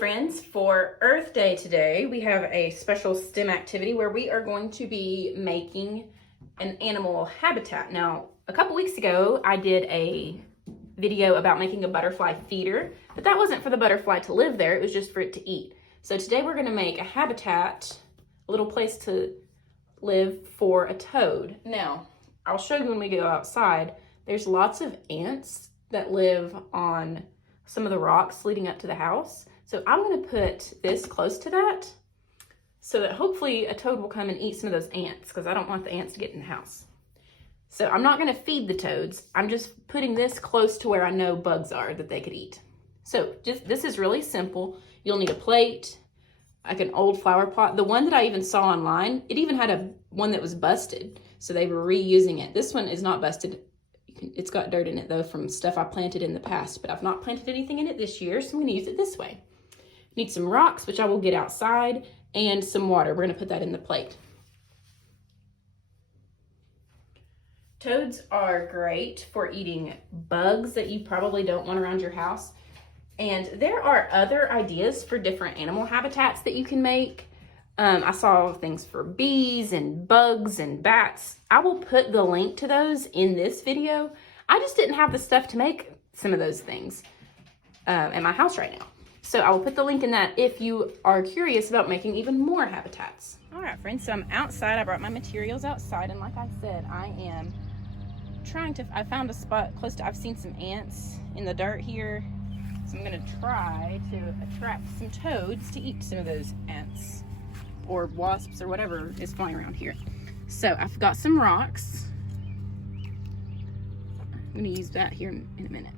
friends, for Earth Day today, we have a special STEM activity where we are going to be making an animal habitat. Now, a couple weeks ago, I did a video about making a butterfly feeder, but that wasn't for the butterfly to live there, it was just for it to eat. So today we're gonna make a habitat, a little place to live for a toad. Now, I'll show you when we go outside, there's lots of ants that live on some of the rocks leading up to the house. So I'm gonna put this close to that so that hopefully a toad will come and eat some of those ants, because I don't want the ants to get in the house. So I'm not gonna feed the toads. I'm just putting this close to where I know bugs are that they could eat. So this is really simple. You'll need a plate, like an old flower pot. The one that I even saw online, it even had one that was busted. So they were reusing it. This one is not busted. It's got dirt in it though from stuff I planted in the past, but I've not planted anything in it this year, so I'm gonna use it this way. Need some rocks, which I will get outside, and some water. We're gonna put that in the plate. Toads are great for eating bugs that you probably don't want around your house. And there are other ideas for different animal habitats that you can make. I saw things for bees and bugs and bats. I will put the link to those in this video. I just didn't have the stuff to make some of those things in my house right now. So I will put the link in that if you are curious about making even more habitats. All right, friends, so I'm outside. I brought my materials outside, and like I said, I am I found a spot close to, I've seen some ants in the dirt here. So I'm gonna try to attract some toads to eat some of those ants or wasps or whatever is flying around here. So I've got some rocks. I'm gonna use that here in a minute.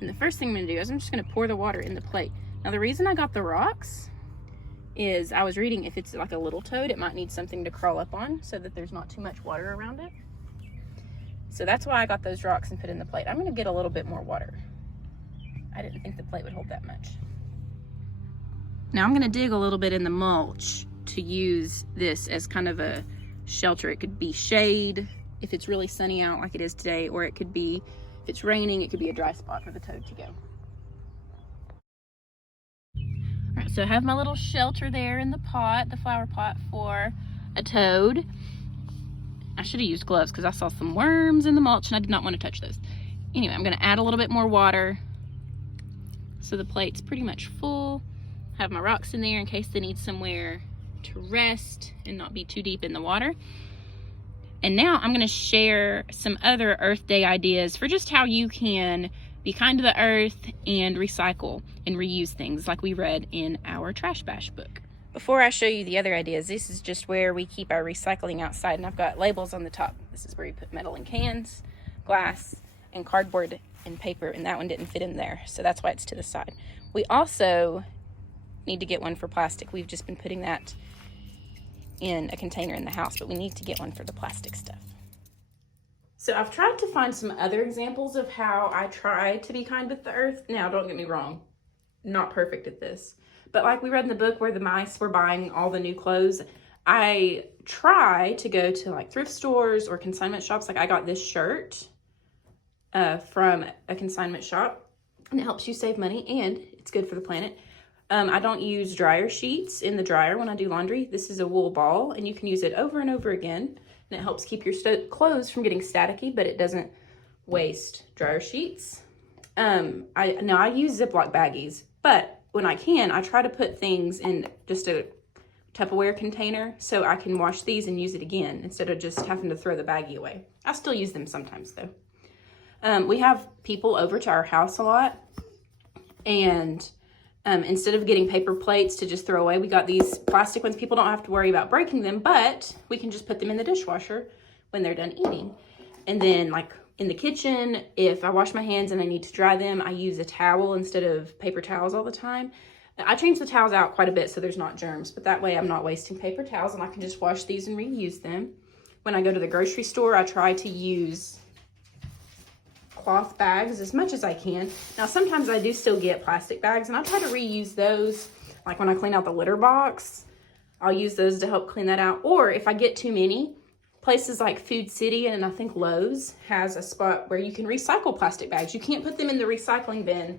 And the first thing I'm gonna do is I'm just gonna pour the water in the plate. Now the reason I got the rocks is I was reading if it's like a little toad, it might need something to crawl up on so that there's not too much water around it. So that's why I got those rocks and put in the plate. I'm gonna get a little bit more water. I didn't think the plate would hold that much. Now I'm gonna dig a little bit in the mulch to use this as kind of a shelter. It could be shade if it's really sunny out like it is today, or it could be, if it's raining, it could be a dry spot for the toad to go. All right, so I have my little shelter there in the pot, the flower pot for a toad. I should have used gloves because I saw some worms in the mulch and I did not want to touch those. Anyway, I'm gonna add a little bit more water so the plate's pretty much full. Have my rocks in there in case they need somewhere to rest and not be too deep in the water. And now I'm gonna share some other Earth Day ideas for just how you can be kind to the earth and recycle and reuse things like we read in our Trash Bash book. Before I show you the other ideas, this is just where we keep our recycling outside, and I've got labels on the top. This is where you put metal in cans, glass, and cardboard and paper, and that one didn't fit in there, so that's why it's to the side. We also need to get one for plastic. We've just been putting that in a container in the house, but we need to get one for the plastic stuff. So I've tried to find some other examples of how I try to be kind with the earth. Now, don't get me wrong, not perfect at this. But like we read in the book where the mice were buying all the new clothes, I try to go to like thrift stores or consignment shops. Like I got this shirt from a consignment shop, and it helps you save money and it's good for the planet. I don't use dryer sheets in the dryer when I do laundry. This is a wool ball and you can use it over and over again, and it helps keep your clothes from getting staticky, but it doesn't waste dryer sheets. I use Ziploc baggies, but when I can, I try to put things in just a Tupperware container so I can wash these and use it again instead of just having to throw the baggie away. I still use them sometimes though. We have people over to our house a lot, and instead of getting paper plates to just throw away, we got these plastic ones. People don't have to worry about breaking them, but we can just put them in the dishwasher when they're done eating. And then like in the kitchen, if I wash my hands and I need to dry them, I use a towel instead of paper towels all the time. I change the towels out quite a bit so there's not germs, but that way I'm not wasting paper towels and I can just wash these and reuse them. When I go to the grocery store, I try to use cloth bags as much as I can. Now, sometimes I do still get plastic bags and I try to reuse those. Like when I clean out the litter box, I'll use those to help clean that out. Or if I get too many, places like Food City and I think Lowe's has a spot where you can recycle plastic bags. You can't put them in the recycling bin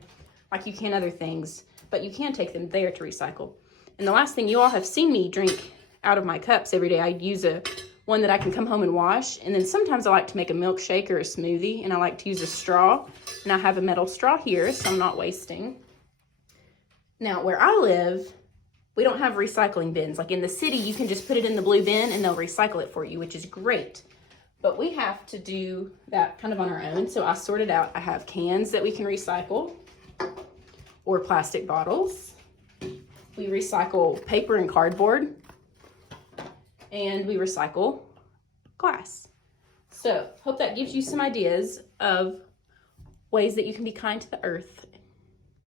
like you can other things. but you can take them there to recycle. And the last thing, you all have seen me drink out of my cups every day. I use one that I can come home and wash. And then sometimes I like to make a milkshake or a smoothie, and I like to use a straw. And I have a metal straw here, so I'm not wasting. Now, where I live, we don't have recycling bins. Like in the city, you can just put it in the blue bin and they'll recycle it for you, which is great. But we have to do that kind of on our own. So I sorted out, I have cans that we can recycle or plastic bottles. We recycle paper and cardboard, and we recycle glass. So hope that gives you some ideas of ways that you can be kind to the earth